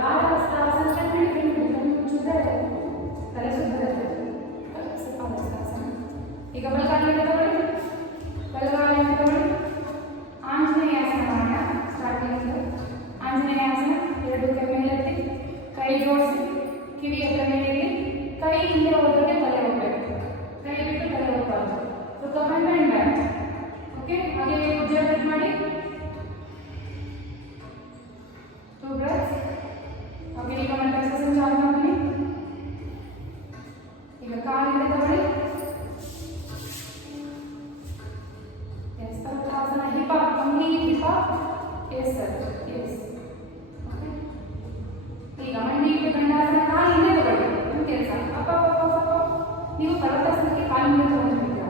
ಪಾದಹಸ್ತಾಸನ ಮುಚ್ಚಿದ್ರೆ ತಲೆ ಸುತ್ತರುತ್ತೆ. ಪಾದಹಸ್ತಾಸನ. ಈಗ ಬಲಗಾಲಿಂದ ತಗೊಳ್ಳಿ, ಬಲಗಾಲಿಂದ ತಗೊಳ್ಳಿ. ಆಂಜನೇಯಾಸನ ಮಾಡೋಣ. ಸ್ಟಾರ್ಟಿಂಗ್ ಆಂಜನೇಯಾಸನ. ಎರಡು ಕೈ ಮೇಲೆತ್ತಿ, ಕೈ ಜೋಡಿಸಿ, ಕಿವಿ ಹತ್ರ ಮೇಲೆ, ಕೈ ಹಿಂದೆ ಹೋದ್ರೆ ತಲೆ ಹೋಗ್ಬೇಕು, ಕೈ ಬಿಟ್ಟು ತಲೆ ಹೋಗ್ಬಾರ್ದು. So command and back. Okay, ಹಾಗೆ ಉಜ್ಜಾಗಟ್ ಮಾಡಿ. 2 breaths. ಓಕೆ, ಈಗ ಮತ್ತೆ ಎಕ್ಸರ್ಸೈಸ್ ಚಾಲು ಮಾಡಿ. ಈಗ ಕಾಲಿಂದ ತಗೊಳ್ಳಿ. ಎಸ್, ಆಸನ hip up, complete hip up. Yes sir, yes. Okay, ಈಗ ಮಂಡಿ ಇಟ್ಟು ಗಂಡಾಸನ ಕಾಲಿಂದ ತಗೊಳ್ಳಿ. ಒಂದು ಕೆಲಸ, ಅಪ್ಪ ಅಪ್ಪ ಅಪ್ಪ ನೀವು ಪರ್ವತಾಸನಕ್ಕೆ ಕಾಲಿಂದ ತಗೊಂಡಿದ್ದೀರಾ.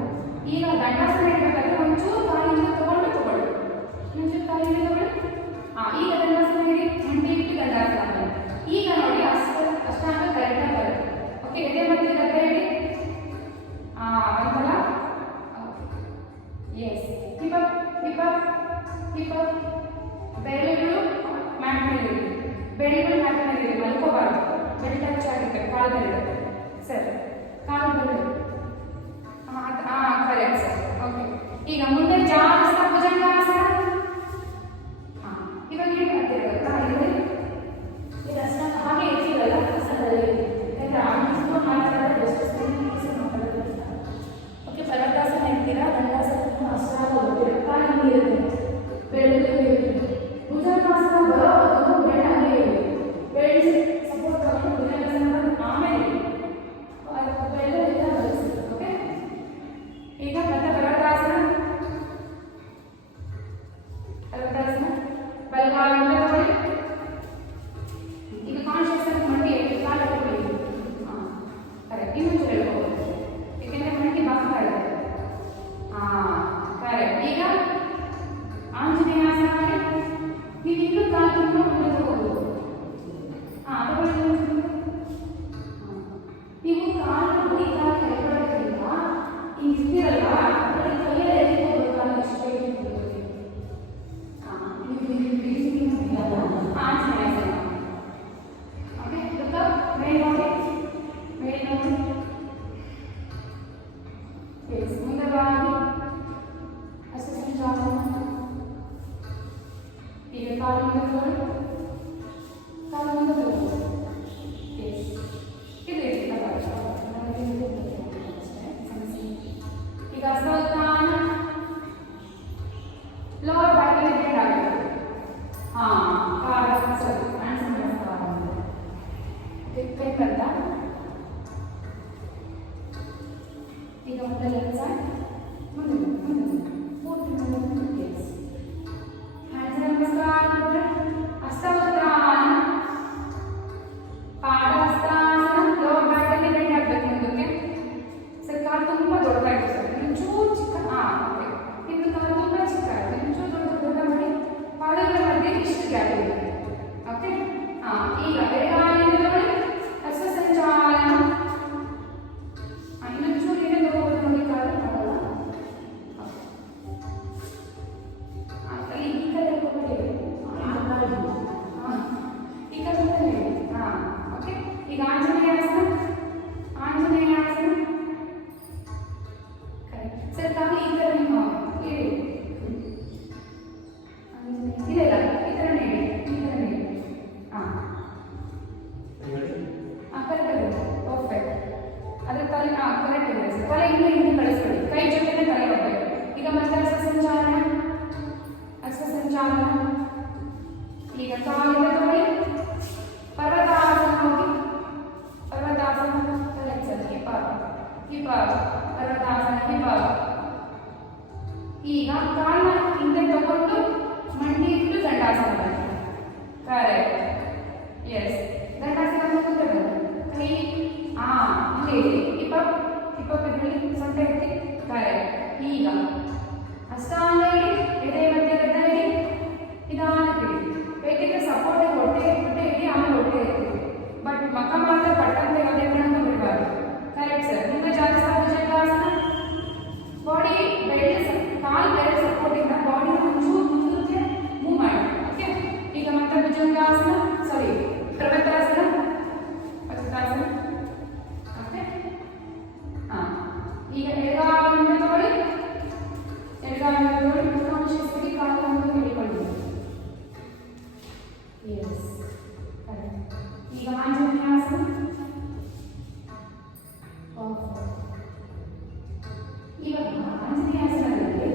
ಈಗ ದಂಡಾಸನ ಇಡಬೇಕಾದ್ರೆ ಒಂಚೂರು ಕಾಲಿಂದ ತಗೊಳ್ಳಿ, ಒಂಚೂರು ಕಾಲಿಂದ ತಗೊಳ್ಳಿ. ಈಗ ದಂಡಾಸನ ಇಡಿ, ಮಂಡಿ ಇಟ್ಟು ದಂಡಾಸನ ಮಾಡಿ. ಈಗ ನೋಡಿ ಅಷ್ಟಾಂಗ ಕರೆಕ್ಟಾಗಿ ಬರುತ್ತೆ. ಓಕೆ, ಇದೇ ಮತ್ತೆ ಗದ್ದೆ ಇಡಿ. ಒಂದ್ಸಲ. Yes, hip up, hip up, hip up. ಬೆರಳುಗಳು ಮ್ಯಾಟ್ ಮೇಲೆ ಇಡಿ, ಬೆರಳುಗಳು ಮ್ಯಾಟ್ ಮೇಲೆ ಇಡಿ, ಮಲ್ಕೋಬಾರ್ದು. ಬೆರಳು ಟಚ್ ಆಗುತ್ತೆ ಕಾಲು ಬೆರಳು. ಸರ್, ಕಾಲು ಬೆರಳು. Correct sir. ಓಕೆ, ಈಗ ಮುಂದೆ ಜಾಸ್ತಿ ಭುಜಂಗಾಸನ. ಇವಾಗ ಏನು ಮಾಡ್ತೀವಿ ಇದಷ್ಟ ಹಾಗೆ ಇರ್ತೀವಲ್ಲ ಆಸನದಲ್ಲಿ. ಯಾಕಂದ್ರೆ ಆಲ್ಮೋಸ್ಟ್ ಮಾತಾಡೋದು ಬೆಸ್ಟ್. ಓಕೆ, ಪರ್ವತಾಸನ ಇರ್ತೀರಾ, ದಂಡಾಸನ ಅಷ್ಟಾಗ ಹೋಗ್ತೀರಾ, ಕಾಲು ಹಿಂಗೆ ಇರುತ್ತೆ, ಬೆರಳು ಇರುತ್ತೆ. ಭುಜಂಗಾಸನ ಬರೋದು ಬೆರಳು ಹಂಗೆ ಇರುತ್ತೆ, ಬೆರಳು ಸಪೋರ್ಟ್ ತಗೊಂಡು ಭುಜಂಗಾಸನ ಆಮೇಲೆ ಬೆರಳು ಎಲ್ಲ ಬರೆಸ್ತೀವಿ. ಓಕೆ, ಈಗ ಮತ್ತೆ ಪರ್ವತಾಸನ. ಪರ್ವತಾಸನ ಬಲಗಾಲಿಂದ ತಗೊಳ್ಳಿ. ಈಗ ಕಾನ್ಶಿಯಸ್ ಆಗಿ ಮಂಡಿ ಕಾಲು ಹಾಕೊಳ್ಳಿ. ಕರೆಕ್ಟ್, ಇನ್ನೊಂದು ಹೇಳ್ಬೋದು, ಯಾಕೆಂದ್ರೆ ಮಂಡಿ ಬಾಗ್ತಾ ಇದೆ. ಕರೆಕ್ಟ್. ಈಗ ಆಂಜನೇಯಾಸನ ಮಾಡಿ. ನೀವು ಇನ್ನೂ ಕಾಲು ತುಂಬ ಮುಂದೆ ತಗೋಬಹುದು. ನೀವು ಕಾಲು ಈ ಕಾಲು ಕೈಗೊಳ್ಳೋದ್ರಿಂದ ಹಿಂಗೆ ಇರ್ತೀರಲ್ವಾ, ಅದರಲ್ಲಿ ಕೈಯಲ್ಲಿ ಎಲ್ಲಿಗೆ ಕಾಲು ಅಷ್ಟೇ ಇಟ್ಕೊಳ್ತೀವಿ. ಆಂಜನೇಯಾಸನ. ಓಕೆ, ಮೇಲ್ ನೋಡಿ, ಮೇಲ್ ನೋಡಿ. ಎಸ್, ಮುಂದೆ ಬಾಗಿ ಅಷ್ಟು ಜಾಗ. ಈಗ ಕಾಲು ಮುಂದೆ ತಗೊಳ್ಳಿ, ಕಾಲು ಮುಂದೆ ತಗೊಳ್ಳಿ. ಎಸ್, ಇದು ಈಗ ಹಸ್ತೋತ್ಥಾನ. ಲೋವರ್ ಬ್ಯಾಕ್ ಅಲ್ಲಿ ಬೆಂಡ್ ಆಗುತ್ತೆ. ಸರಿ, ಕೈ ಬಂದ. ಈಗ ಮತ್ತೆ ಲೆಫ್ಟ್ ಸೈಡ್ ಮುಂದೆ ಪೂರ್ತಿ ಮುಂದೆ. ಎಸ್, ಹ್ಯಾಂಡ್ಸ್ ನಮಸ್ಕಾರ. ಹಸ್ತೋತ್ಥಾನ, ಪಾದಹಸ್ತಾಸನ. ಲೋವರ್ ಬ್ಯಾಕ್ ಅಲ್ಲಿ ಬೆಂಡ್ ಆಗಬೇಕು ಮುಂದಕ್ಕೆ. ಸರ್, ಕಾಲು ತುಂಬ ದೊಡ್ಡದಾಗಿದೆ ಸರ್, ಒಂಚೂರು ಚಿಕ್ಕ. ಓಕೆ, ಇನ್ನು ಕಾಲು ತುಂಬ ಚಿಕ್ಕ ಆಗಿದೆ, ಒಂಚೂರು ದೊಡ್ಡ ಮಾಡಿ. ಪಾದಗಳ ಮಧ್ಯೆ ಇಷ್ಟು ಗ್ಯಾಪ್ ಇದೆ. ಓಕೆ, ಈಗ ಎಡಗಾಲಿಂದ ತಗೊಳ್ಳಿ, ಹಸ್ತ ಸಂಚಾಲನ. ಇನ್ನೊಂಚೂರು ಏನೇ ತಗೋಬೋದು ನೋಡಿ, ಕಾಲು ತಗೊಳ್ಳ. ಈ ಕಡೆ ತಗೊಳ್ಳಿ, ಈ ಕಡೆ ತಗೊಳ್ಳಿ. ಓಕೆ, ಈಗ ಆಂಜನೇಯಾಸನ. ಆಂಜನೇಯಾಸನ. ಕರೆಕ್ಟ್ ಸರ್, ಕಾಲು ಈ ಥರ ನೀವು ಇಡಿ. ಇಲ್ಲ ಇಲ್ಲ, ಈ ಥರನೇ ಇಡಿ, ಈ ಥರನೇ ಇಡಿ. Correct, perfect. ಅದ್ರ ತಲೆ ಕರೆಕ್ಟ್ ಇದೆ ಸರ್. ತಲೆ ಇನ್ನೂ ಹಿಂದೆ ಕಳಿಸ್ಬೇಡಿ, ಕೈ ಜೊತೆನೇ ತಲೆ ಹೋಗ್ಬೇಕು. ಈಗ ಮತ್ತೆ ಹಸ್ತ ಸಂಚಾಲನ. ಹಸ್ತ ಸಂಚಾಲನ. ಈಗ ಕಾಲಿಂದ ತಗೊಳ್ಳಿ, ಪರ್ವತಾಸನ ಹೋಗಿ. ಪರ್ವತಾಸನ. Correct sir, hip up, hip up. ಪರ್ವತಾಸನ, ಹಿಪ್ ಅಪ್. ಈಗ ಕಾಲನ್ನ ಹಿಂದೆ ತಗೊಂಡು ಮಂಡಿ ಇಟ್ಟು ದಂಡಾಸನ ಮಾಡಿ. Correct, S. ದಂಡಾಸನ ಮುಂದೆ ಬನ್ನಿ, ಕೈ ಇಲ್ಲಿ ಇಡಿ. ಹಿಪ್ ಅಪ್, ಹಿಪ್ ಅಪ್ ಇರಲಿ, ಸೊಂಟ ಎತ್ತಿ. ಕರೆಕ್ಟ್. ಈಗ ಅಷ್ಟಾಂಗ ಇಡಿ, ಎದೆ ಮಧ್ಯೆ ಗದ್ದ ಇಡಿ, ನಿಧಾನಕ್ಕೆ ಇಡಿ. ಬೇಕಿದ್ರೆ ಸಪೋರ್ಟಿಗೆ ಹೊಟ್ಟೆ ಇಡಿ, ಆಮೇಲೆ ಹೊಟ್ಟೆ ಇಡಿ. ಬಟ್ ಮಕ್ಕ ಮಾತ್ರ ಪಟ್ಟಂತೆ ಅದೇ ಕಣಕ್ಕೆ ಬಿಡಬಾರ್ದು. Correct sir. ಮುಂದೆ ಜಾಸ್ತಿ ಭುಜಂಗಾಸನ. ಬಾಡಿ ಬೆರಳು, ಕಾಲು ಬೆರಳು ಸಪೋರ್ಟಿಂದ ಬಾಡಿ ಒಂಚೂರು ಮುಂದಕ್ಕೆ ಮೂವ್ ಮಾಡಿ. ಓಕೆ, ಈಗ ಮತ್ತೆ ಭುಜಂಗಾಸನ. ಸಾರಿ, ಈಗ ಆಂಜನೇಯಾಸನ. ಇವಾಗ ಆಂಜನೇಯಾಸನದಲ್ಲಿ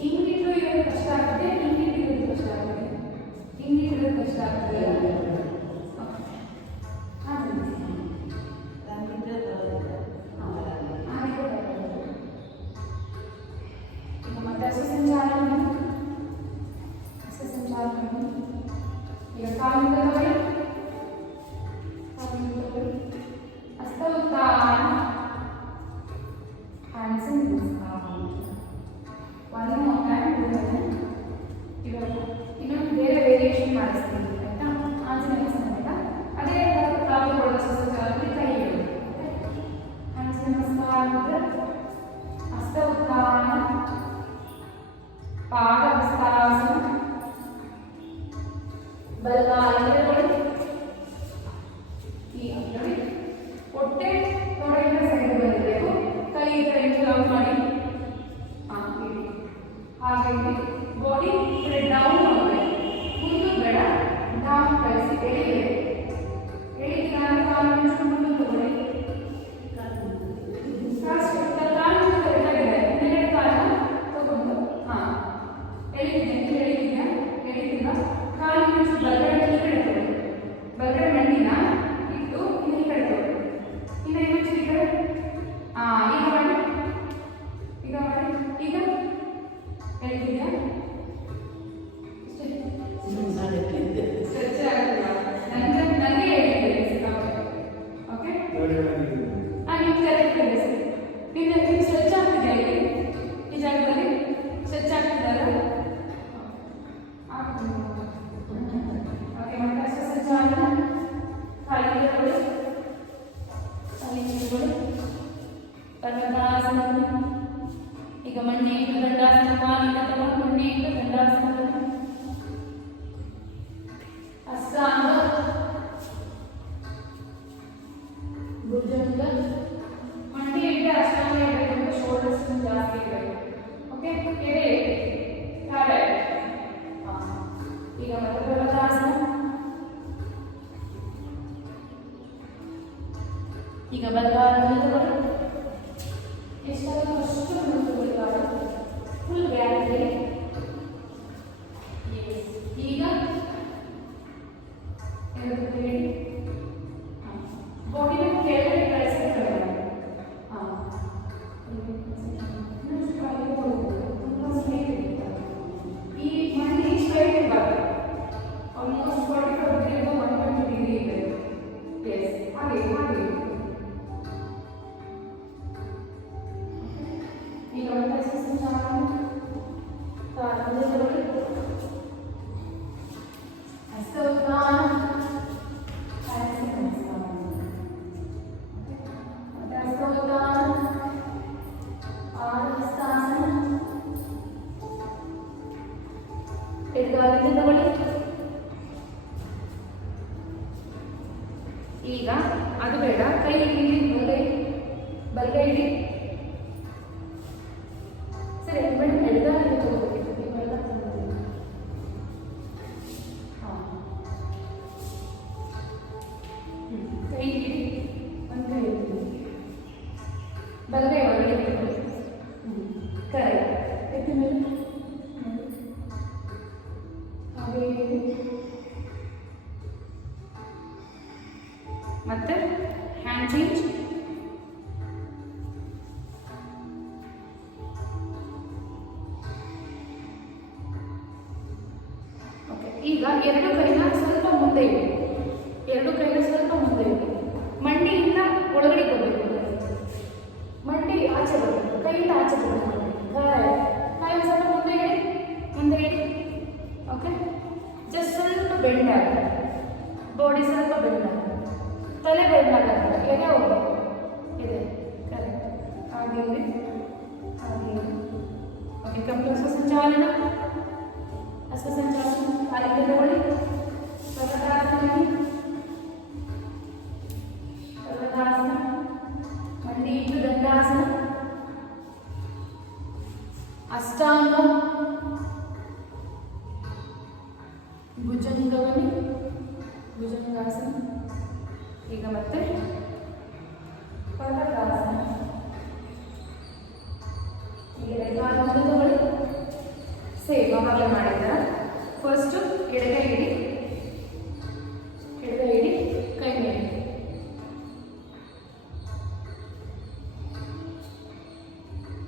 ಹಿಂಗಿಟ್ಟು ಇರೋದು ಕಷ್ಟ ಆಗುತ್ತೆ, ಹಿಂಗಿಟ್ಟು ಇರೋದು ಕಷ್ಟ ಆಗುತ್ತೆ, ಹಿಂಗಿಟ್ಟು ಇರೋದು ಕಷ್ಟ ಆಗುತ್ತೆ. ಈಗ ಮತ್ತೆ ಹಸ್ತಸಂಚಾಲನ. ಈಗ ಕಾಲಿಂದ ತಗೊಳ್ಳಿ, ಹಸ್ತ ಉತ್ಥಾನ, hands in this one more time. ಇವಾಗ ಇನ್ನೊಂದು ಬೇರೆ ವೇರಿಯೇಷನ್ ಮಾಡಿಸ್ತೀನಿ ಆಯ್ತಾ. ಆಂಜನೇಯಾಸನ ಅದೇ ಕಾಲು ಕೊಡೋ ಹಸ್ತಸಂಚಾಲನದಲ್ಲಿ ಕೈ ಇಡೋದು. hands ನಮಸ್ಕಾರ ಅಂದ್ರೆ ಹಸ್ತ ಉತ್ಥಾನ, ಪಾದ ಹಸ್ತಾಸನ, ಬಲಗಾಲಿಂದ ಈಗ ನೋಡಿ ಹೊಟ್ಟೆ ತೊಡೆಯಿಂದ ಸೈಡ್ ಬಂದಿರಬೇಕು, ಕೈ ಈ ಕಡೆ ಲಾಕ್ ಮಾಡಿ ಹಾಗೆ ಬಾಡಿ ಡೌನ್ ಆಗಬೇಕು, ಮುಂದೆ ಬೇಡ, ಡೌನ್ ಕಳಿಸಿ ಎಳಿಬೇಕು. ಎಳಿತೀರ ಕಾಲು ಮುಂದೆ ತಗೊಳ್ಳಿ, ಕಾಲು ಕರೆಕ್ಟಾಗಿದೆ, ಇನ್ನೆರಡು ಕಾಲನ್ನ ತಗೊಂಡು ಎಳಿತಿದ್ಯಾ ಕಾಲು ಮುಂಚೆ ಬಲಗಡೆ ಈ ಕಡೆ ತಗೊಳ್ಳಿ, ಬಲಗಡೆ ಮಂಡಿನ ಇಟ್ಟು ಇನ್ನು ಈ ಕಡೆ ತಗೊಳ್ಳಿ, ಇನ್ನು ಇನ್ನೊಂಚು ಈ ಕಡೆ. ಈಗ ಮಾಡಿ, ಈಗ ಎಳಿತಿದ್ಯಾ ಸ್ಟ್ರೆಚ್ ಆಗುತ್ತಿಲ್ಲ, ನನಗೆ ಎಳಿತಿದೆ. ಓಕೆ ನೀವು ಕರೆಕ್ಟ್ ಇದೆ ಸರ್. ನಿಮ್ಗೆ ಸ್ಟ್ರೆಚ್ ಆಗ್ತಿದೆ ಇಲ್ಲಿ ಈ ಜಾಗದಲ್ಲಿ, ಸ್ಟ್ರೆಚ್ ಆಗ್ತಿದ್ದಾರೆ. ಓಕೆ ಮತ್ತೆ ಹಸ್ತಸಂಚಾಲನ, ಕಾಲಿಗೆ ತಗೊಳ್ಳಿ, ಕಾಲಿಗೆ ತಗೊಳ್ಳಿ, ಪರ್ವತಾಸನ. ಈಗ ಮಣ್ಣೆ ಇಟ್ಟು ದಂಡಾಸನ, ಕಾಲಿಂದ ತಗೊಂಡು ಮಣ್ಣೆ ಇಟ್ಟು ದಂಡಾಸನ, ಅಷ್ಟಾಂಗ, ಭುಜಂಗ, ಮಂಡಿ ಇಟ್ಟರೆ ಅಷ್ಟಾಂಗ ಇರಬೇಕು, ಶೋಲ್ಡರ್ಸ್ ಜಾಸ್ತಿ ಇರಬೇಕು. ಓಕೆ ಎಡೆ ಕರೆಕ್ಟ್. ಈಗ ಮತ್ತೆ ಪರ್ವತಾಸನ. ಈಗ ಬಲಗಾಲನ್ನು ತಗೊಳ್ಳಿ, ಎಷ್ಟಾದರೂ ಅಷ್ಟು ಮುಂದೆ ಬಲಗಾಲ ಫುಲ್ ಗ್ಯಾಪ್ ಇದೆ. ಈಗ ಬಾಡಿನ ಕೆಳಗಡೆ ಕಳಿಸಿಕೊಳ್ಳಿ. ಈ ಮಂಡಿ ಸ್ಟ್ರೈಟ್ ಇರಬಾರ್ದು, ಆಲ್ಮೋಸ್ಟ್ 45 ಡಿಗ್ರಿ 120 ಡಿಗ್ರಿ ಇರಬೇಕು. ಎಸ್ ಹಾಗೆ ಹಾಗೆ. ಈಗ ಹಸ್ತಸಂಚಾಲನ, ಕಾಲಿಂದ ತಗೊಳ್ಳಿ, ಹಸ್ತ ಉತ್ಥಾನ, ಮತ್ತೆ ಹಸ್ತ ಉತ್ಥಾನ, ಪಾದ ಹಸ್ತಾಸನ, ಎಡಗಾಲಿಂದ ತಗೊಳ್ಳಿ. ಈಗ ಅದು ಬೇಡ, ಕೈ ಇಲ್ಲಿ ಬಲಗೈ ಇಡಿ. ಸರಿ ಬನ್ನಿ, ಎಡಗಾಲಿಂದ ತಗೋಬೇಕು, ನೀವೆಲ್ಲ ತಂದಿದ್ದೀವಿ. ಕೈ ಇಡಿ, ಒಂದು ಕೈ ಇಡಿ, ಬಲಗೈ ಒಳಗಡೆ ತಗೊಳ್ಳಿ. ಕರೆಕ್ಟ್. ಎತ್ತಿ ಮೇಲೆ ಹಾಗೆ ಮತ್ತೆ ಹ್ಯಾಂಡ್ ಚೇಂಜ್. ಓಕೆ ಈಗ ಎರಡು ಕೈನ ಸ್ವಲ್ಪ ಮುಂದೆ ಇಡಿ, ಎರಡು ಕೈನ ಸ್ವಲ್ಪ ಮುಂದೆ ಇಡಿ, ಮಂಡಿಯಿಂದ ಒಳಗಡೆ ಬರಬೇಕು, ಮಂಡಿ ಆಚೆ ಬರಬೇಕು, ಕೈಯಿಂದ ಆಚೆ ಬರಬೇಕು. ಕೈ ಸ್ವಲ್ಪ ಮುಂದೆ ಇಡಿ. ಓಕೆ ಜಸ್ಟ್ ಸ್ವಲ್ಪ ಬೆಂಡ್ ಆಗುತ್ತೆ, ಬಾಡಿ ಸ್ವಲ್ಪ ಬೆಂಡ್ ಆಗುತ್ತೆ, ತಲೆ ಬೆಂಡ್ ಆಗುತ್ತೆ, ಎದೆ ಹೋಗಬೇಕು, ಇದೆ ಕರೆಕ್ಟ್. ಹಾಗೆ ಹಾಗೆ. Okay complete ಹಸ್ತಸಂಚಾಲನ. ಹಸ್ತಸಂಚಾಲನ ಕಾಲಿಗೆ ತಗೊಳ್ಳಿ, ಪರ್ವತಾಸನ, ಮಂಡಿ ಇಟ್ಟು ದಂಡಾಸನ, ಅಷ್ಟಾಂಗ, ಭುಜಂಗವನ್ನು ಭುಜಂಗಾಸನ. ಈಗ ಮತ್ತೆ ಪರ್ವತಾಸನ. ಈಗ ಎಡಗಾಲನ್ನು ತಗೊಳ್ಳಿ. ಸೇಮ್ ಆವಾಗಲೇ ಮಾಡಿದ್ದೀರ. ಫಸ್ಟು ಎಡಗೈ ಇಡಿ, ಎಡಗೈ ಇಡಿ, ಕೈ ಮೇಲೆ.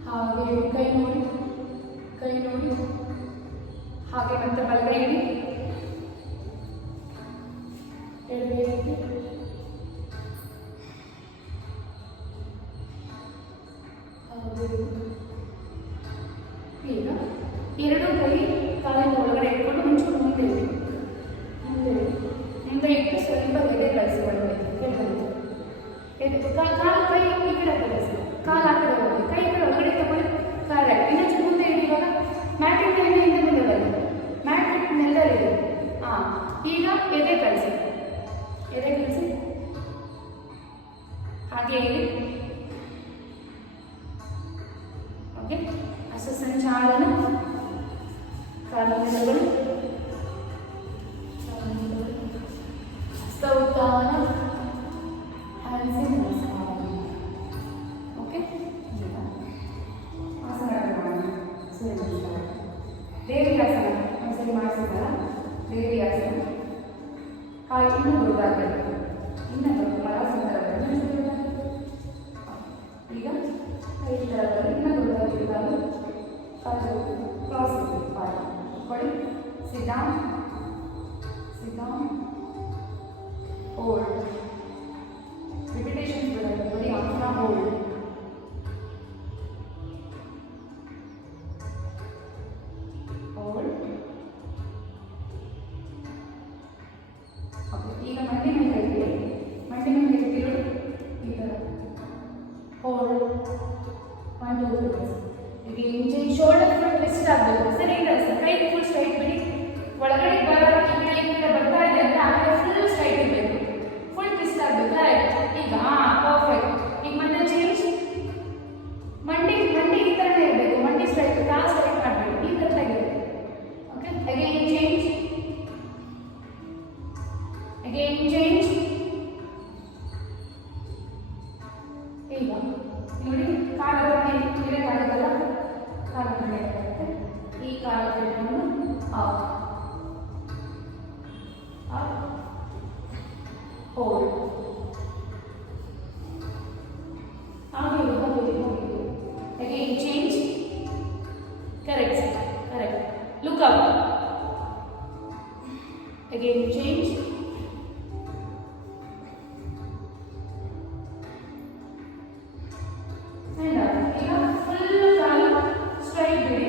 ಹಾಗೆ ಕೈ ನೋಡಿ, ಕೈ ನೋಡಿ. ಹಾಗೆ ಮತ್ತೆ ಬಲಗೈ ಇಡಿ, ಎಡಗೈ ಇಡಿ. ಈಗ ಎರಡು ಕೈ ಕಾಲಿನ ಒಳಗಡೆ ಇಟ್ಕೊಂಡು ಮುಂಚೂರು ಮುಂದೆ ಇಡಿ, ಮುಂದೆ ಇಟ್ಟು ಸ್ವಲ್ಪ ಎದೆ ಕಳಿಸಿ ಒಳಗಡೆ ಕಾಲು ಕೈ ಈ ಕಡೆ ಕಳಿಸಿ, ಕಾಲು ಆ ಕಡೆ ಹೋಗಿ, ಕೈ ಕಡೆ ಒಳಗಡೆ ತಗೊಳ್ಳಿ. ಕರೆಕ್ಟ್. ಇನ್ನೊಂದು ಮುಂದೆ ಇಡಿ. ಇವಾಗ ಮ್ಯಾಟ್ ಇಟ್ಟು ಹಿಂದೆ ಮುಂದೆ ಬರಲಿ. ಮ್ಯಾಟ್ ಇಟ್ಟು ನೆಲದಲ್ಲಿದೆ. ಹಾಂ, ಈಗ ಎದೆ ಕಳಿಸಿ, ಎದೆ ಕಳಿಸಿ. ಹಾಗೆ ಇಡಿ. ಓಕೆ. ಸಂಚಾಲನ. ಕಾಲಿನಗಳು ಸೌತಾನ ಓಕೆ. ದೇವಿ ಆಸನ ಒಂದ್ಸರಿ ಮಾಡಿಸಿದಾರ. ದೇವಿ ಆಸನ. ಕಾಲು ಇನ್ನೂ ದೊಡ್ಡದಾಗಬೇಕು, ಇನ್ನೂ ದೊಡ್ಡ ಮರ ಸುಂದರ. ಈಗ ಕೈ ಥರ ಇನ್ನೂ ದೊಡ್ಡದಾಗಿದ್ದಾಗಲೂ ಕಾಲು ಕ್ರಾಸ್ ಇದೆ. ಕಾಲು ಕೊಡಿ. Sit down, sit down, hold. Repetition ಬರುತ್ತೆ. ಬರೀ ಆಸನ ಹೋಲ್ಡ್. ಹೋಲ್ಡ್. ಓಕೆ. ಈಗ ಮಂಡಿ ಮೇಲೆ ಇಡಿ, ಮಂಡಿ ಮೇಲೆ ಇಟ್ಟಿರು ಈ ಥರ. ಹೋಲ್ಡ್. 1 2 3. ಈಗ ಇಂಚೆ ಶೋಲ್ಡರ್ ಫುಲ್ ಟ್ವಿಸ್ಟ್ ಆಗಬೇಕು. ಸರಿ ಇದೆ ಸರ್. ಕೈ ಫುಲ್ ಸ್ಟ್ರೈಟ್ ಬಿಡಿ. ಒಳಗಡೆ ಈ ಕಡೆ ಬರ್ತಾ ಇದೆ ಅಂದರೆ ಆ ಕಡೆ ಫುಲ್ ಸ್ಟ್ರೈಟ್ ಇರಬೇಕು. ಫುಲ್ ಟ್ವಿಸ್ಟ್ ಆಗಬೇಕು. ಕರೆಕ್ಟ್. ಈಗ ಪರ್ಫೆಕ್ಟ್. ಈಗ ಮತ್ತೆ ಚೇಂಜ್. ಮಂಡಿ ಈ ಥರನೇ ಇರಬೇಕು. ಮಂಡಿ ಸ್ಟ್ರೈಟ್, ಕಾಲು ಸ್ಟ್ರೈಟ್ ಮಾಡಬೇಕು. ಈ ಥರ ತೆಗಿಬೇಕು. Okay. Again change, again change. ಈಗ ನೋಡಿ, ಕಾಲು ಇರೋಕ್ಕಾಗತ್ತಲ್ಲ, ಕಾಲು ಇರೋಕ್ಕಾಗುತ್ತೆ. ಈ ಕಾಲು ಇಟ್ಕೊಂಡು ಅಪ್ ಅಪ್ ಹೋಲ್ಡ್. ಹಾಗೆ again change. Correct, correct. Look up. Again change. ಈಗ ಫುಲ್ ಕಾಲು ಸ್ಟ್ರೈಟ್ ಬಿಡಿ.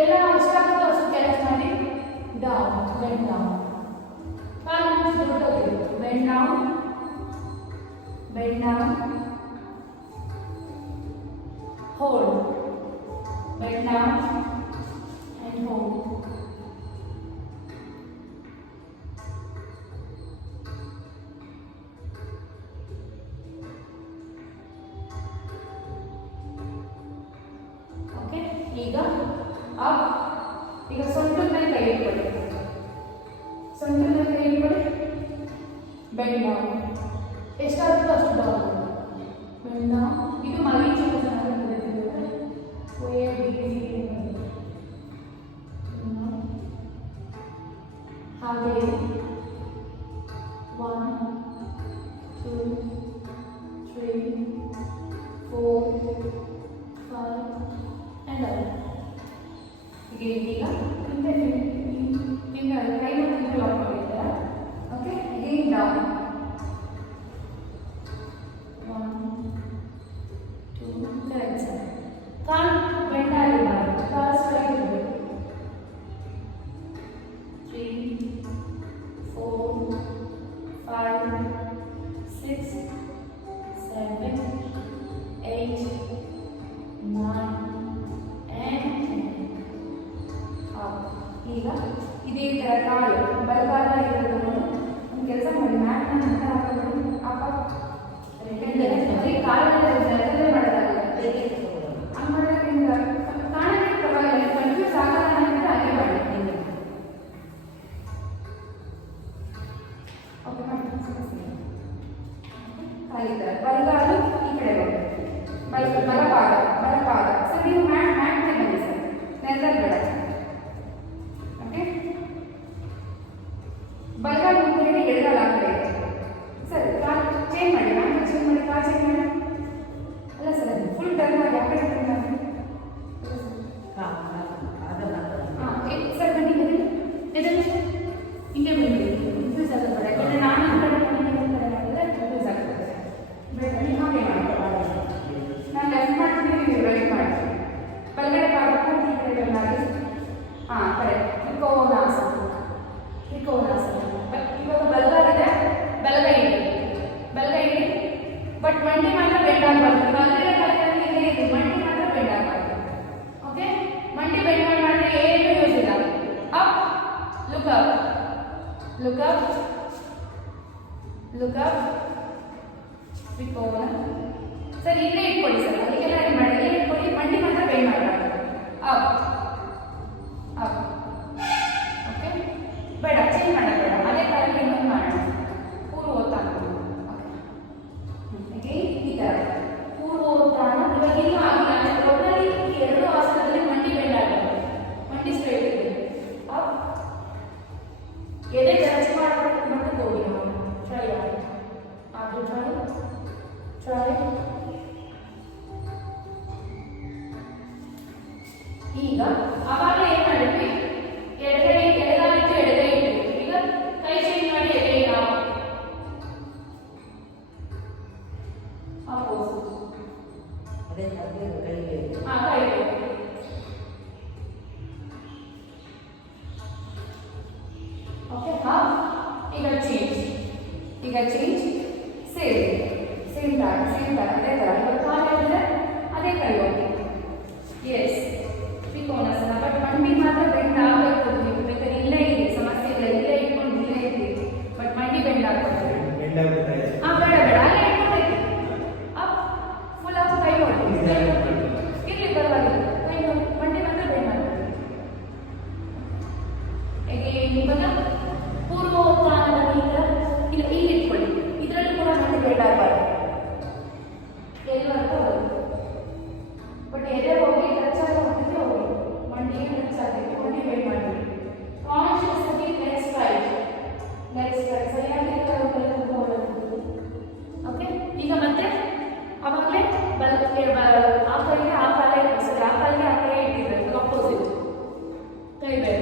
ಎಲ್ಲ ಎಷ್ಟಾಗುತ್ತೋ ಅಷ್ಟು ಕೆಲಸ ಮಾಡಿ. Down, bend down. ಕಾಲು ದೊಡ್ಡದಾಗಿದೆ. Bend down, bend down, hold, bend down and hold. Okay. ಈಗ ಅಪ್. ಈಗ ಸೊಂಟದ ಮೇಲೆ ಕೈ ಇಟ್ಕೊಳ್ಳಿ, ಸೊಂಟದ ಮೇಲೆ ಕೈ ಇಟ್ಕೊಳ್ಳಿ. Bend down. ಎಷ್ಟಾಗುತ್ತೋ ಅಷ್ಟು ಡೌನ್. Bend down. ಇದು ಮಲಗಿ ಚೆನ್ನಾಗಿ ಕಲಿತಿರುತ್ತೆ. ಹಾಗೆ 1 2 3 4 5 and up. ಈಗ ಹಿಂದೆ ಕೈ ಮತ್ತು ಲಾಕ್ ಮಾಡಿದ್ದೀರಾ. Okay. Again down. 1 2. Correct sir. ಕಾಲು ಬೆಂಡ್ ಆಗಿರಬಾರ್ದು, ಕಾಲು ಸ್ಟ್ರೈಟ್ ಇರಬೇಕು. 3 ಓಕೆ ಮಾಡಿ ಕಾಲಿದ್ದಾರೆ ಬಲಗಾಲು ಈ ಕಡೆ ಹೋಗಿ ಬಲಪಾದ ಸರ್ ನೀವು ಮ್ಯಾಟ್ ಬನ್ನಿ ಸರ್ ನೆಲದಲ್ಲಿ ಬೇಡ ಓಕೆ ಬಲಗಾಲು ಈ ಕಡೆ ಎಡಗಾಲ ಆ ಕಡೆ ಸರ್ ಕಾಲು ಚೇಂಜ್ ಮಾಡಿ ಮ್ಯಾಟ್ ಚೇಂಜ್ ಮಾಡಿ ಕಾಲು ಚೇಂಜ್ ಮಾಡಿ ಅಲ್ಲ ಸರ್ ಫುಲ್ ಟರ್ನ್ ಮಾಡಿ ಆ ಕಡೆ ಟರ್ನ್ ಮಾಡಿ ಸರ್ ಬನ್ನಿ ಬನ್ನಿ ಎದನ್ನು ಹಿಂಗೆ ಬನ್ನಿ ಕನ್ಫ್ಯೂಸ್ ಆಗಬೇಡ ಯಾಕಂದರೆ ನಾನು ಆ ಕಡೆ ಮಾಡಿದ್ರೆ ಕನ್ಫ್ಯೂಸ್ ಆಗ್ತದೆ ಬೇಡ ನೀವು ಹಾಗೆ ಮಾಡಿ ನಾನು ಲೆಫ್ಟ್ ಮಾಡ್ತೀನಿ ನೀವು ರೈಟ್ ಮಾಡ್ತೀನಿ ಬಲಗಡೆ ಪಾದ ಪೂರ್ತಿ ಈ ಕಡೆ ಮಾಡಿ ಹಾಂ ಕರೆಕ್ಟ್ ತ್ರಿಕೋನಾಸನ ಇವಾಗ ಬಲಗಾಲಿದೆ ಬಲಗೈ ಇಡಿ ಬಟ್ ಮಂಡಿ ಮಾತ್ರ ಬೆಂಡ್ ಆಗಬಾರ್ದು ಬಲಗಡೆ ಕಾಲಿನಲ್ಲಿ ಇಲ್ಲೇ ಇದೆ ಮಂಡಿ ಮಾತ್ರ ಬೆಂಡ್ ಆಗಬಾರ್ದು ಓಕೆ ಮಂಡಿ ಬೆಂಡ್ ಮಾಡಿದ್ರೆ ಏನು ಯೂಸ್ ಇಲ್ಲ ಅಪ್ look up ತ್ರಿಕೋನ ಸರ್ ಇಲ್ಲೇ ಇಟ್ಕೊಳ್ಳಿ ಸರ್ ಅದಕ್ಕೆಲ್ಲ ಏನು ಮಾಡಿ ಇಲ್ಲೇ ಇಟ್ಕೊಳ್ಳಿ ಮಂಡಿ ಮಾತ್ರ ಬೆಂಡ್ ಮಾಡಬಾರ್ದು ಅಪ್ ಓಕೆ ಬೇಡ ಚೇಂಜ್ ಮಾಡಬೇಡ ಅದೇ ಕಾಲಕ್ಕೆ ಇನ್ನೊಂದು ಮಾಡೋಣ ಪೂರ್ವೋತ್ಥಾನ ಓಕೆ ಈ ಥರ ಪೂರ್ವೋತ್ಥಾನ ಇವಾಗ ಇನ್ನೂ ಆಗಿಲ್ಲ ಟೋಟಲಿ ಎರಡು ಆಸನದಲ್ಲಿ ಮಂಡಿ ಬೆಂಡ್ ಆಗಬೇಕು ಮಂಡಿ ಸ್ಟ್ರೈಟ್ ಇದೆ ಅಪ್ ಎದೆ ಟಚ್ ಮಾಡಬೇಕು ಮಟ್ಟಕ್ಕೆ ಹೋಗಿ ನಾವು ಟ್ರೈ ಆದರೂ ಟ್ರೈ ಈಗ ಅವಾಗ ಏನು ಮಾಡಿದ್ವಿ ಎಡಗಾಲಿತ್ತು ಎಡಗೈ ಇಟ್ಟು ಈಗ ಕೈ ಚೇಂಜ್ ಮಾಡಿ ಎಡಗೈ ನಾವು ಅಪೋಸ್ ಕೈ ಓಕೆ ಈಗ ಚೇಂಜ್ ಸೇಮ್ ತರ ಅದೇ ತರ ಇವಾಗ ಕಾಲು ಹೇಳಿದ್ರೆ ಅದೇ ಕೈ ಹೋಗಿ ಎಸ್ ತ್ರಿಕೋನಾಸನ ಬಟ್ ಮಂಡಿ ಮಾತ್ರ ಬೆಂಡ್ ಆಗಬೇಕು ನೀವು ಬೇಕಾದ್ರೆ ಇಲ್ಲೇ ಇದೆ ಸಮಸ್ಯೆ ಇಲ್ಲ ಇಲ್ಲೇ ಇಟ್ಕೊಂಡು ಇಲ್ಲೇ ಇದ್ದೀವಿ ಬಟ್ ಮಂಡಿ ಬೆಂಡ್ ಆಗಬೇಕು ಹಾಂ ಬೇಡ ಅಲ್ಲೇ ಇಟ್ಕೊಂಡೈತಿ ಅಪ್ ಫುಲ್ ಆಫ್ ಕೈ ಹೋಗಿ ಇರಲಿ ಪರವಾಗಿಲ್ಲ ಕೈ ಹೋಗಿ ಮಂಡಿ ಮಾತ್ರ ಬೆಂಡ್ ಆಗಬೇಕು ಹೇಗೆ ಇವಾಗ ಪೂರ್ವೋತ್ಥಾನದಲ್ಲಿ ಈಗ ಇಲ್ಲಿ ಇಟ್ಕೊಳ್ಳಿ ಇದರಲ್ಲಿ ಕೂಡ ಮಂಡಿ ಬೆಂಡ್ ಆಗಬಾರ್ದು ಎಲ್ಲವರೆಗೂ ಹೋಗುತ್ತೆ ಬಟ್ ಎದೆ ಹೋಗಿ ಟಚ್ ಆಗೋ ಮಟ್ಟಿಗೆ ಹೋಗಿ ಮಂಡಿಗೆ ಟಚ್ ಆಗಬೇಕು ಮಂಡಿ ಬೆಂಡ್ ಮಾಡಬೇಕು ಕಾನ್ಶಿಯಸ್ ಆಗಿ ಲೆಗ್ಸ್ ರೈಟ್ ಸರಿಯಾಗಿ ಓಕೆ ಈಗ ಮತ್ತೆ ಅವಾಗಲೇ ಆ ಕೈಗೆ ಆ ಕಾಲಿಗೆ ಇಟ್ಟಿರ್ಬೇಕು ಅಪೋಸಿಟ್ ಕೈ ಬೇರೆ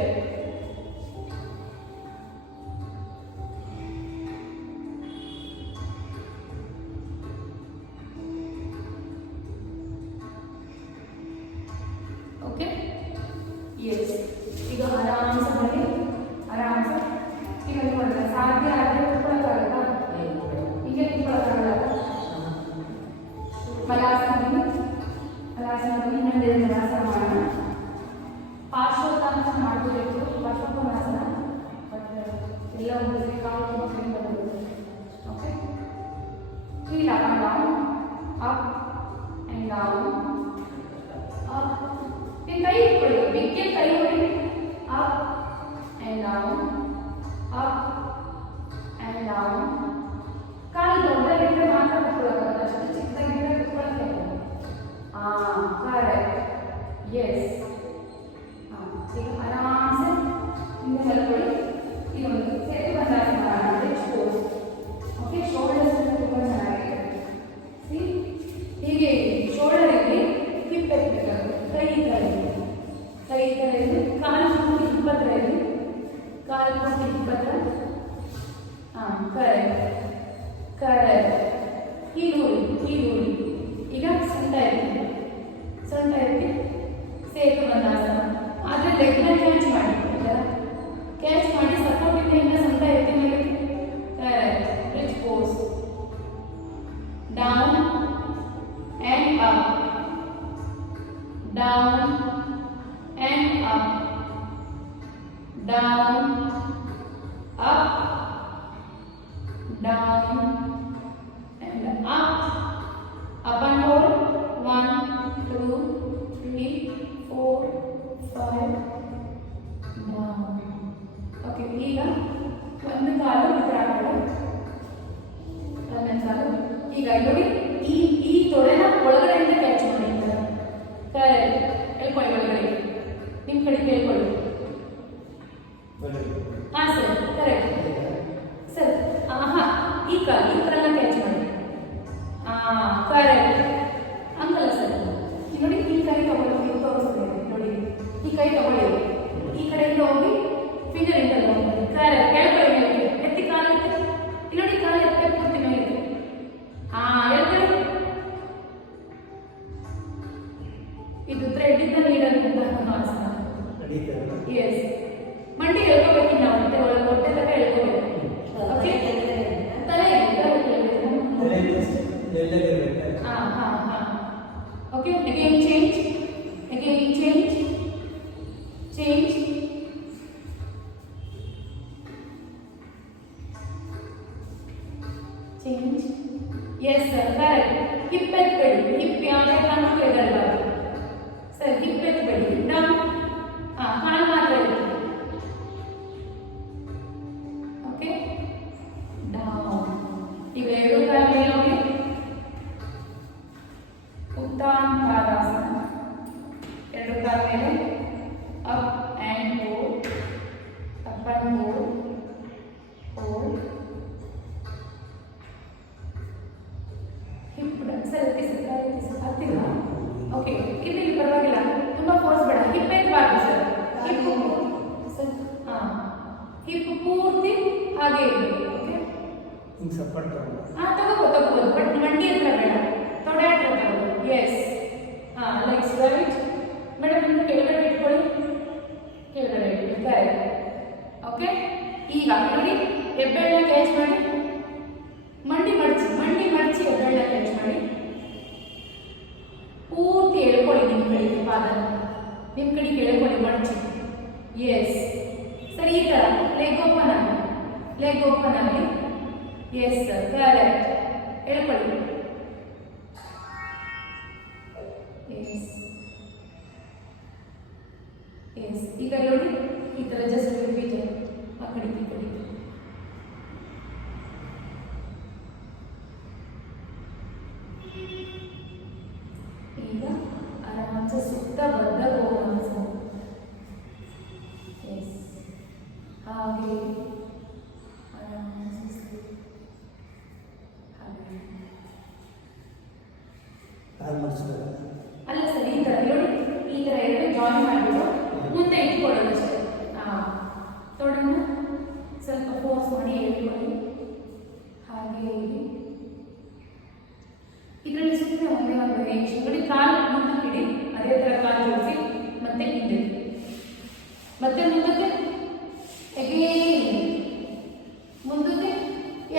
ಓಕೆ ಎಸ್ ಈಗ ಆರಾಮ್ಸೆ ಮಾಡಿ ಆರಾಮ್ಸೆ ಈಗ ನೋಡಿದ್ರೆ ಸಾಧ್ಯ ಆದರೆ ಕುತ್ಕೊಳ್ಳೋಕ್ಕಾಗಲ್ಲ ಹೀಗೆ ಕುತ್ಕೊಳ್ಳೋಕ್ಕಾಗಲ್ಲ ಮಲಾಸನ ಇನ್ನೊಂದು ಮಲಾಸನ ಮಾಡೋಣ ಪಾರ್ಶ್ವೋತ್ಥಾನ ಮಾಡಬೇಕು ಪಾರ್ಶ್ವೋತ್ಥಾನಾಸನ ಬಟ್ ಎಲ್ಲ ಒಂದು ಕಾಲು ಬರೋದು okay feel up and down up ಕೈ ಇಟ್ಕೊಳ್ಳಿ ಬಿಗ್ಗೆ ಕೈ ಹೊಡಿ ಅಪ್ ಆ್ಯಂಡ್ ಡೌನ್ ಕಾಲು ದೊಡ್ಡದಿದ್ರೆ ಮಾತ್ರ ಕುತ್ಕೊಳ್ಳೋಕ್ಕಾಗಲ್ಲ ಅಷ್ಟು ಚಿಕ್ಕದಾಗಿದ್ರೆ ಕುತ್ಕೊಳ್ಳೋಕ್ಕಾಗಲ್ಲ ಕರೆಕ್ಟ್ ಎಸ್ ಈಗ ಆರಾಮ್ಸೆ ಹಿಂದೆ ಮಲ್ಕೊಳ್ಳಿ ಇದೊಂದು ಸೇತು ಬಂದಾಸನ ಮಾಡೋಣ ರಿಚ್ ಪೋಸ್ ಓಕೆ ಶೋಲ್ಡರ್ಸ್ ತುಂಬ ಚೆನ್ನಾಗಿದೆ ಸಿ ಹೀಗೆ ಶೋಲ್ಡರಲ್ಲಿ ಹಿಪ್ ಎತ್ತಬೇಕಾಗುತ್ತೆ ಕೈ ಈ ಥರ ಇದೆ ಕಾಲು ಪೂರ್ತಿ ಹಿಪ್ಪತ್ರ ಇದೆ ಕಾಲು ಪೂರ್ತಿ ಹಿಪ್ಪತ್ರ ಹಾಂ ಕರೆಕ್ಟ್ ಹೀಗೂರಿ ಈಗ ಸೊಂಟ ಎತ್ತಿ ಸೇತು ಬಂದಾಸನ ಆದರೆ ಲೆಗ್ನ ಕ್ಯಾಚ್ ಮಾಡಿ ಕ್ಯಾಚ್ ಮಾಡಿ ಸಪೋರ್ಟ್ ಇಂದ ಸೊಂಟ ಎತ್ತಿ ಮೇಲೆ correct rich pose down and up down and up, down, up, down and up and hold, 1, 2, 3, 4, 5, down. Okay, ಈಗ ಒಂದು ಕಾಲು ಈ ಥರ ಈ ಕಾಲನ್ನ ಕ್ಯಾಚ್ ಮಾಡಿ. ಕರೆಕ್ಟ್. ಹಂಗಲ್ಲ ಸರ್, ನೋಡಿ ಈ ಕೈ ತಗೊಳ್ಳಿ, ತೋರಿಸ್ಬೇಕು ನೋಡಿ, ಈ ಕೈ ತಗೊಳ್ಳಿ, ಈ ಕಡೆಯಿಂದ ಹೋಗಿ ಫಿಂಗರ್ ಇಂದ ಹೋಗಿ ಕರೆಕ್ಟ್. ಕೆಳಗಡೆ ಎತ್ತಿ ಕಾಲು ನೋಡಿ, ಕಾಲು ಎತ್ತೆ ಪೂರ್ತಿ ಮೇಲೆ ಎಳ್ಕೊಳ್ಳಿ. ಇದು ಥ್ರೆಡ್ ಇಂದ ನೀಡಲ್ಪಂತಹ ಆಸನ. ಎಸ್, ಮಂಡಿ ಎಳ್ಕೋಬೇಕು ನಾವು, ಮತ್ತೆ ಒಳಗೆ ಹೊಟ್ಟೆ ತನಕ ಎಳ್ಕೋಬೇಕು. ಓಕೆ, ತಲೆ okay. Again change, again change, change, change. Yes sir, correct. Hip ಎತ್ಬೇಡಿ, ಹಿಪ್ ಯಾವುದೇ ಕಾರಣಕ್ಕೂ ಎಗರಬಾರ್ದು ಸರ್. ಹಿಪ್ ಎತ್ಬೇಡಿ, ಡೌನ್. ಕಾಲು ಮಾತ್ರ ಇರುತ್ತೆ. Okay, down. ಈಗ ಎರಡು ಕಾಲ ಮೇಲೆ ಹೋಗಿ ಉತ್ತಾನಪಾದಾಸನ. ಎರಡು ಕಾಲ ಮೇಲೆ up and hold, up and hold, hold. Hip sir ಹತ್ತಿರ. ಓಕೆ, ಇಲ್ಲಿ ಪರವಾಗಿಲ್ಲ, ತುಂಬ ಫೋರ್ಸ್ ಬೇಡ. ಹಿಪ್ ಎತ್ತಬಾರ್ದು ಸರ್. ಹಿಪ್ ಹಿಪ್ ಪೂರ್ತಿ ಹಾಗೆ ಇರಬೇಕು. ಓಕೆ, ತಗೋಬೋದು, ಬಟ್ ಮಂಡಿ ಹತ್ರ ಬೇಡ, ತೊಡೆ ಹತ್ರ ತಗೋಬೋದು. S, likes right. ಮೇಡಮ್ ಇನ್ನು ಕೆಳಗಡೆ ಇಟ್ಕೊಳ್ಳಿ, ಕೆಳಗಡೆ ಇಟ್ಕೊಳ್ಳಿ. ಓಕೆ, ಈಗ ನೋಡಿ ಹೆಬ್ಬೆರಳನ್ನ ಕ್ಯಾಚ್ ಮಾಡಿ, ಮಂಡಿ ಮಡಚಿ ಹೆಬ್ಬೆರಳನ್ನ ಕ್ಯಾಚ್ ಮಾಡಿ, ಪೂರ್ತಿ ಎಳ್ಕೊಳ್ಳಿ. ನಿಮ್ಮ ಕಡೆಗೆ ಪಾದ ನಿಮ್ಮ ಕಡೆಗೆ ಎಳ್ಕೊಳ್ಳಿ, ಮಡಚಿ. ಎಸ್ ಸರ್, ಈ ಥರ ಲೆಗ್ ಓಪನ್ ಆಗಿ, ಲೆಗ್ ಓಪನ್ ಆಗಿ. Yes sir, correct. ಎಳ್ಕೊಳ್ಳಿ. Yes yes. ಈಗ ನೋಡಿ ಈ ಥರ ಜಸ್ಟ್ ರಿಪೀಟ್, ಆ ಕಡೆ ಈ ಕಡೆ. ಈಗ ಆರಾಮ್ಸೆ ಸುತ್ತ ಬದ್ದ ಹೋಗೋಣ ಸರ್. ಎಸ್, ಹಾಗೆ ಆರಾಮ್ಸೆ ಹಾಗೆ. ಅಲ್ಲ ಸರ್, ಈ ಥರ ನೋಡಿ, ಈ ಥರ ಎರಡು ಜಾಯಿನ್ ಮಾಡಿಬಿಟ್ಟು ಮುಂದೆ ಇಟ್ಕೊಳ್ಳೋದು ಅಷ್ಟೇ. ತೊಡನ್ನ ಸ್ವಲ್ಪ ಫೋರ್ಸ್ ಮಾಡಿ ಇಟ್ಕೊಳ್ಳಿ, ಹಾಗೆ ಇದರಲ್ಲಿ ಸುಮ್ಮನೆ ಒಂದೇ ಒಂದು ರೇಂಜ್ ನೋಡಿ. ಕಾಲು ಮುಂದಕ್ಕೆ ಇಡಿ, ಅದೇ ಥರ ಕಾಲು ಜೋಡಿಸಿ, ಮತ್ತೆ ಹಿಂದೆ, ಮತ್ತೆ ಮುಂದಕ್ಕೆ, ಅಗೇನ್ ಮುಂದಕ್ಕೆ,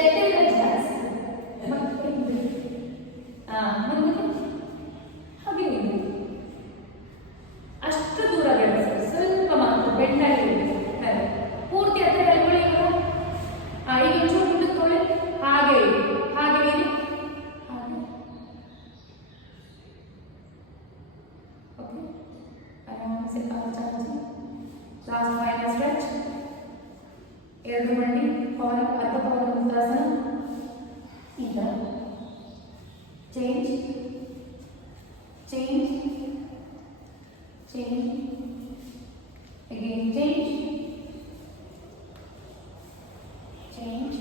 ಎತ್ತೆಲ್ಲ ಜಾಸ್ತಿ, ಮತ್ತೆ ಮುಂದಕ್ಕೆ, ಹಾಗೆ ಹಿಂದೆ. ಅಷ್ಟು ದೂರ ಬೇಡ ಸರ್, ಸ್ವಲ್ಪ ಮಾತ್ರ ಬೆಂಡಾಗಿ ಪೂರ್ತಿ ಹತ್ರ ಎಳ್ಕೊಳ್ಳಿ. ಈಗ ಒಂಚೂರು ಮುಂದಕ್ಕೆ ತೊಗೊಳ್ಳಿ, ಹಾಗೆ ಇಡಿ, ಹಾಗೆ ಇಡಿ, ಹಾಗೆ. ಓಕೆ, ಆರಾಮ್ಸೆ ಕಾಲು ಚಾಚಿ. Last final stretch. ಎರಡು ಮಂಡಿ ಪವನ ಅರ್ಧ ಪವನ ಮುದ್ರಾಸನ. ಈಗ change, change, change, again change, change.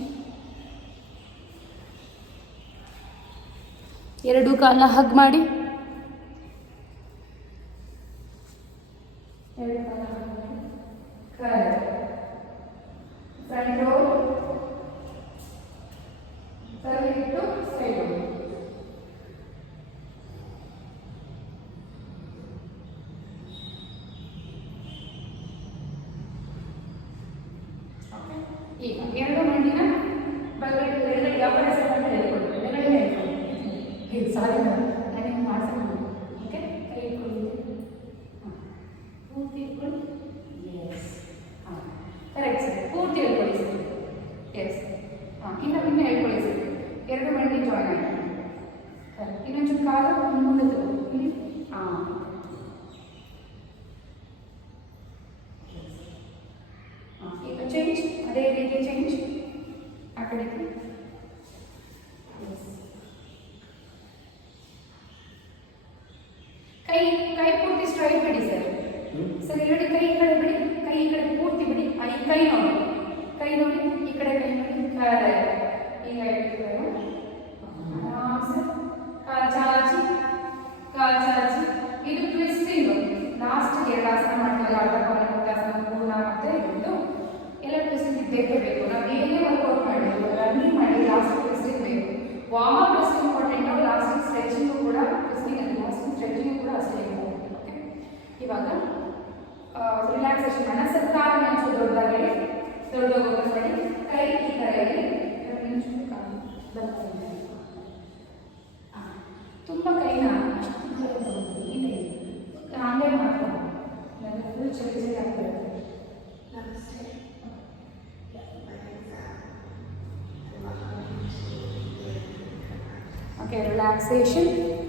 ಎರಡು ಕಾಲನ್ನ ಹಗ್ ಮಾಡಿ, ಎರಡು ಕಾಲ ಹಗ್ ಮಾಡಿ. ಕರೆಕ್ಟ್. ಫ್ರಂಟ್ ರೋಲ್, ತಲೆ ಇಟ್ಟು ಸೈಡ್ ಹೋಗಿ. ಈಗ ಎರಡು ಮಂಡಿನ ಬಲಗಡೆ ಯಾವ ಕಡೆ ಸೆಟ್ ಹೇಳ್ಕೊಳ್ತೀವಿ, ಎಡಗಡೆ ಹೇಳ್ಕೊಳ್ಳಿ. ಸಾರಿ ನಾನು ಮಾಡಿಸ್ಕೊಂಡು. ಓಕೆ, ಕೈ ಇಟ್ಕೊಳ್ಳಿ, ಪೂರ್ತಿ ಇಟ್ಕೊಳ್ಳಿ. ಎಸ್, ಕರೆಕ್ಟ್ ಸರ್, ಪೂರ್ತಿ ಹೇಳ್ಕೊಳ್ಳಿ ಸರ್. ಎಸ್, ಇನ್ನೂ ಹೇಳ್ಕೊಳ್ಳಿ ಸರ್. ಎರಡು ಮಂಡಿ ಜಾಯಿನ್ ಆಗಿ ಕರೆಕ್ಟ್. ಇನ್ನೊಂಚೂರು ಕಾಲು ಮುಂದೆ ತಗೊಳ್ಳಿ. ಈಗ ಚೇಂಜ್, ಅದೇ ರೀತಿ ಚೇಂಜ್ ಆ ಕಡೆಗೆ. ಕೈ ಕೈ ಪೂರ್ತಿ ಸ್ಟ್ರೈಟ್ ಬಿಡಿ ಸರ್. ಸರ್ ಇಲ್ಲಿ ಕೈ ಈ ಕಡೆ ಬಿಡಿ, ಕೈ ಈ ಕಡೆ ಪೂರ್ತಿ ಬಿಡಿ. ಈ ಕೈ ನೋಡಿ, ಕೈ ನೋಡಿ, ಈ ಕಡೆ ಕೈ ನೋಡಿ. ಈಗ ಸರಿ ಸರಿ ಆಗ್ತದೆ. Okay, relaxation.